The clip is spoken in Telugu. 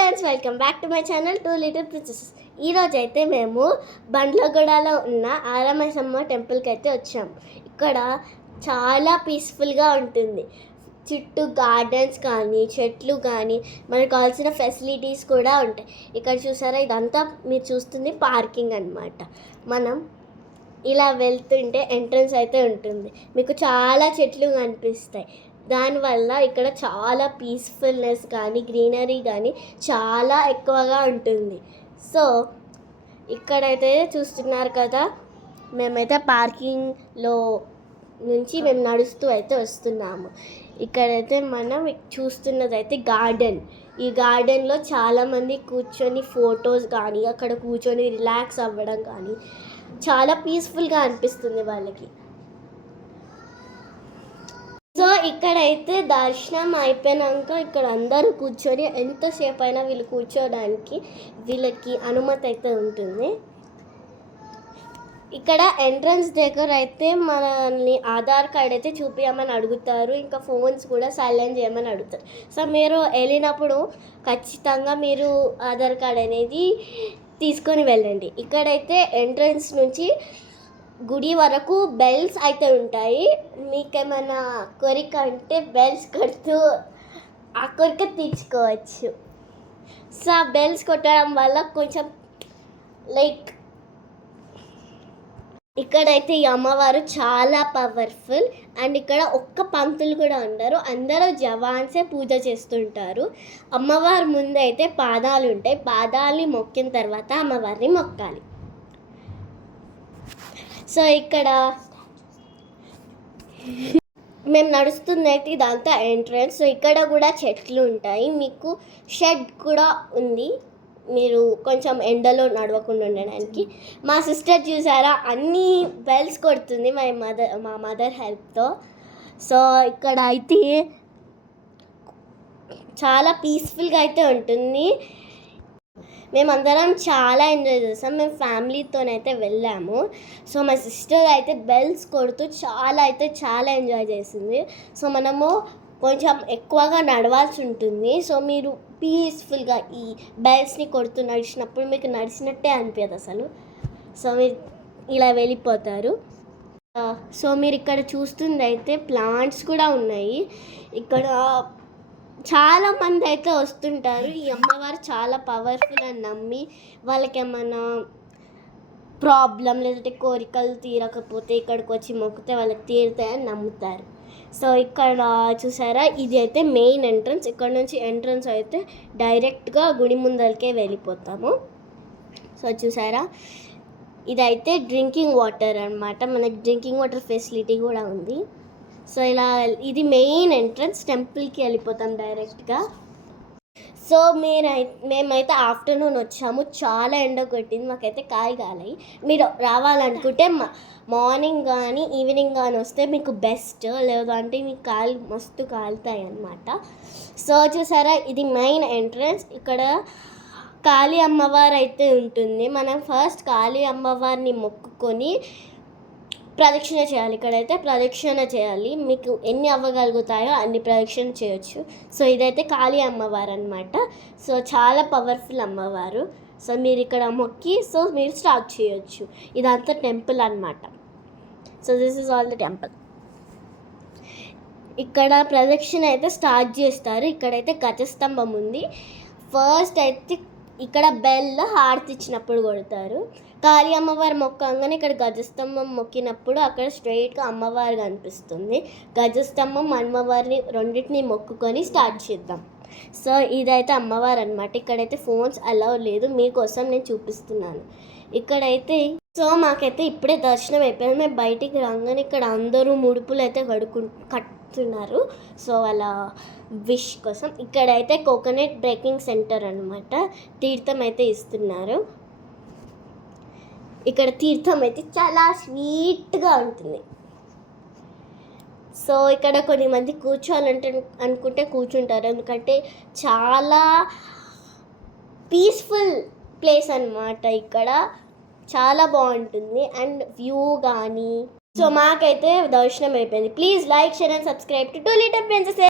Friends, welcome back to my channel 2 little princesses. ఈరోజు అయితే మేము బండ్లగూడలో ఉన్న ఆరామైసమ్మ టెంపుల్కి అయితే వచ్చాము. ఇక్కడ చాలా పీస్ఫుల్గా ఉంటుంది. చుట్టూ గార్డెన్స్ కానీ చెట్లు కానీ మనకు కావాల్సిన ఫెసిలిటీస్ కూడా ఉంటాయి. ఇక్కడ చూసారా, ఇదంతా మీరు చూస్తుంది పార్కింగ్ అన్నమాట. మనం ఇలా వెళ్తుంటే ఎంట్రన్స్ అయితే ఉంటుంది. మీకు చాలా చెట్లు కనిపిస్తాయి. దానివల్ల ఇక్కడ చాలా పీస్ఫుల్నెస్ కానీ గ్రీనరీ కానీ చాలా ఎక్కువగా ఉంటుంది. సో ఇక్కడైతే చూస్తున్నారు కదా, మేమైతే పార్కింగ్లో నుంచి మేము నడుస్తూ అయితే వస్తున్నాము. ఇక్కడైతే మనం చూస్తున్నది అయితే గార్డెన్. ఈ గార్డెన్లో చాలామంది కూర్చొని ఫొటోస్ కానీ అక్కడ కూర్చొని రిలాక్స్ అవ్వడం కానీ చాలా పీస్ఫుల్గా అనిపిస్తుంది వాళ్ళకి. సో ఇక్కడైతే దర్శనం అయిపోయాక ఇక్కడ అందరూ కూర్చొని ఎంతసేపు అయినా వీళ్ళు కూర్చోడానికి వీళ్ళకి అనుమతి అయితే ఉంటుంది. ఇక్కడ ఎంట్రన్స్ దగ్గర అయితే మనల్ని ఆధార్ కార్డ్ అయితే చూపించమని అడుగుతారు, ఇంకా ఫోన్స్ కూడా సైలెంట్ చేయమని అడుగుతారు. సో మీరు వెళ్ళినప్పుడు ఖచ్చితంగా మీరు ఆధార్ కార్డ్ అనేది తీసుకొని వెళ్ళండి. ఇక్కడైతే ఎంట్రన్స్ నుంచి గుడి వరకు బెల్స్ అయితే ఉంటాయి. మీకేమైనా కోరిక అంటే బెల్స్ కొడుతూ ఆ కోరిక తీర్చుకోవచ్చు. సో ఆ బెల్స్ కొట్టడం వల్ల కొంచెం లైక్ ఇక్కడైతే ఈ అమ్మవారు చాలా పవర్ఫుల్. అండ్ ఇక్కడ ఒక్క పంతులు కూడా ఉండరు, అందరూ జవాన్సే పూజ చేస్తుంటారు. అమ్మవారి ముందు అయితే పాదాలు ఉంటాయి. పాదాలని మొక్కిన తర్వాత అమ్మవారిని మొక్కాలి. సో ఇక్కడ మేము నడుస్తుంది అయితే ఇదంతా ఎంట్రన్స్. సో ఇక్కడ కూడా చెట్లు ఉంటాయి, మీకు షెడ్ కూడా ఉంది, మీరు కొంచెం ఎండలో నడవకుండా ఉండడానికి. మా సిస్టర్ చూసారా, అన్నీ బెల్స్ కొడుతుంది మా మదర్ హెల్ప్తో. సో ఇక్కడ అయితే చాలా పీస్ఫుల్గా అయితే ఉంటుంది. మేమందరం చాలా ఎంజాయ్ చేస్తాం. మేము ఫ్యామిలీతోనైతే వెళ్ళాము. సో మా సిస్టర్ అయితే బెల్స్ కొడుతూ చాలా ఎంజాయ్ చేసింది. సో మనము కొంచెం ఎక్కువగా నడవాల్సి ఉంటుంది. సో మీరు పీస్ఫుల్గా ఈ బెల్స్ని కొడుతూ నడిచినప్పుడు మీకు నడిచినట్టే అనిపించదు అసలు. సో మీరు ఇలా వెళ్ళిపోతారు. సో మీరు ఇక్కడ చూస్తుంది అయితే ప్లాంట్స్ కూడా ఉన్నాయి. ఇక్కడ చాలామంది అయితే వస్తుంటారు. ఈ అమ్మవారు చాలా పవర్ఫుల్ అని నమ్మి వాళ్ళకి ఏమైనా ప్రాబ్లం లేదంటే కోరికలు తీరకపోతే ఇక్కడికి వచ్చి మొక్కితే వాళ్ళకి తీరుతాయని నమ్ముతారు. సో ఇక్కడ చూసారా, ఇది అయితే మెయిన్ ఎంట్రన్స్. ఇక్కడ నుంచి ఎంట్రన్స్ అయితే డైరెక్ట్గా గుడి ముందరికే వెళ్ళిపోతాము. సో చూసారా, ఇదైతే డ్రింకింగ్ వాటర్ అన్నమాట. మనకి డ్రింకింగ్ వాటర్ ఫెసిలిటీ కూడా ఉంది. సో ఇలా ఇది మెయిన్ ఎంట్రన్స్. టెంపుల్కి వెళ్ళిపోతాం డైరెక్ట్గా. సో మేమైతే ఆఫ్టర్నూన్ వచ్చాము. చాలా ఎండ కొట్టింది, మాకైతే కాలాయి. మీరు రావాలనుకుంటే మార్నింగ్ కానీ ఈవినింగ్ కానీ వస్తే మీకు బెస్ట్, లేదంటే మీకు కాలు మస్తు కాలుతాయి అన్నమాట. సో చూసారా, ఇది మెయిన్ ఎంట్రన్స్. ఇక్కడ కాళీ అమ్మవారు అయితే ఉంటుంది. మనం ఫస్ట్ కాళీ అమ్మవారిని మొక్కుకొని ప్రదక్షిణ చేయాలి. ఇక్కడైతే ప్రదక్షిణ చేయాలి, మీకు ఎన్ని అవ్వగలుగుతాయో అన్ని ప్రదక్షిణ చేయొచ్చు. సో ఇదైతే కాళీ అమ్మవారు అన్నమాట. సో చాలా పవర్ఫుల్ అమ్మవారు. సో మీరు ఇక్కడ మొక్కి సో మీరు స్టార్ట్ చేయొచ్చు. ఇదంతా టెంపుల్ అన్నమాట. So this is all the temple. ఇక్కడ ప్రదక్షిణ అయితే స్టార్ట్ చేస్తారు. ఇక్కడైతే గజస్తంభం ఉంది. ఫస్ట్ అయితే ఇక్కడ బెల్ హారతి ఇచ్చినప్పుడు కొడతారు. కాళీ అమ్మవారి మొక్కంగానే ఇక్కడ గజస్తంభం మొక్కినప్పుడు అక్కడ స్ట్రైట్గా అమ్మవారు కనిపిస్తుంది. గజస్తంభం అమ్మవారిని రెండింటిని మొక్కుకొని స్టార్ట్ చేద్దాం. సో ఇదైతే అమ్మవారు అనమాట. ఇక్కడైతే ఫోన్స్ అలౌ లేదు, మీకోసం నేను చూపిస్తున్నాను. ఇక్కడైతే సో మాకైతే ఇప్పుడే దర్శనం అయిపోయింది. మేము బయటికి రాగానే ఇక్కడ అందరూ ముడుపులు అయితే కట్టుతున్నారు. సో వాళ్ళ విష్ కోసం. ఇక్కడైతే కోకోనట్ బ్రేకింగ్ సెంటర్ అనమాట. తీర్థం అయితే ఇస్తున్నారు. ఇక్కడ తీర్థం అయితే చాలా స్వీట్గా ఉంటుంది. సో ఇక్కడ కొన్ని మంది అనుకుంటే కూర్చుంటారు, ఎందుకంటే చాలా పీస్ఫుల్ ప్లేస్ అన్నమాట. ఇక్కడ చాలా బాగుంటుంది అండ్ వ్యూ కానీ. సో మాకైతే దర్శనం అయిపోయింది. Please like, share and subscribe to 2 little ప్రిన్సెసెస్.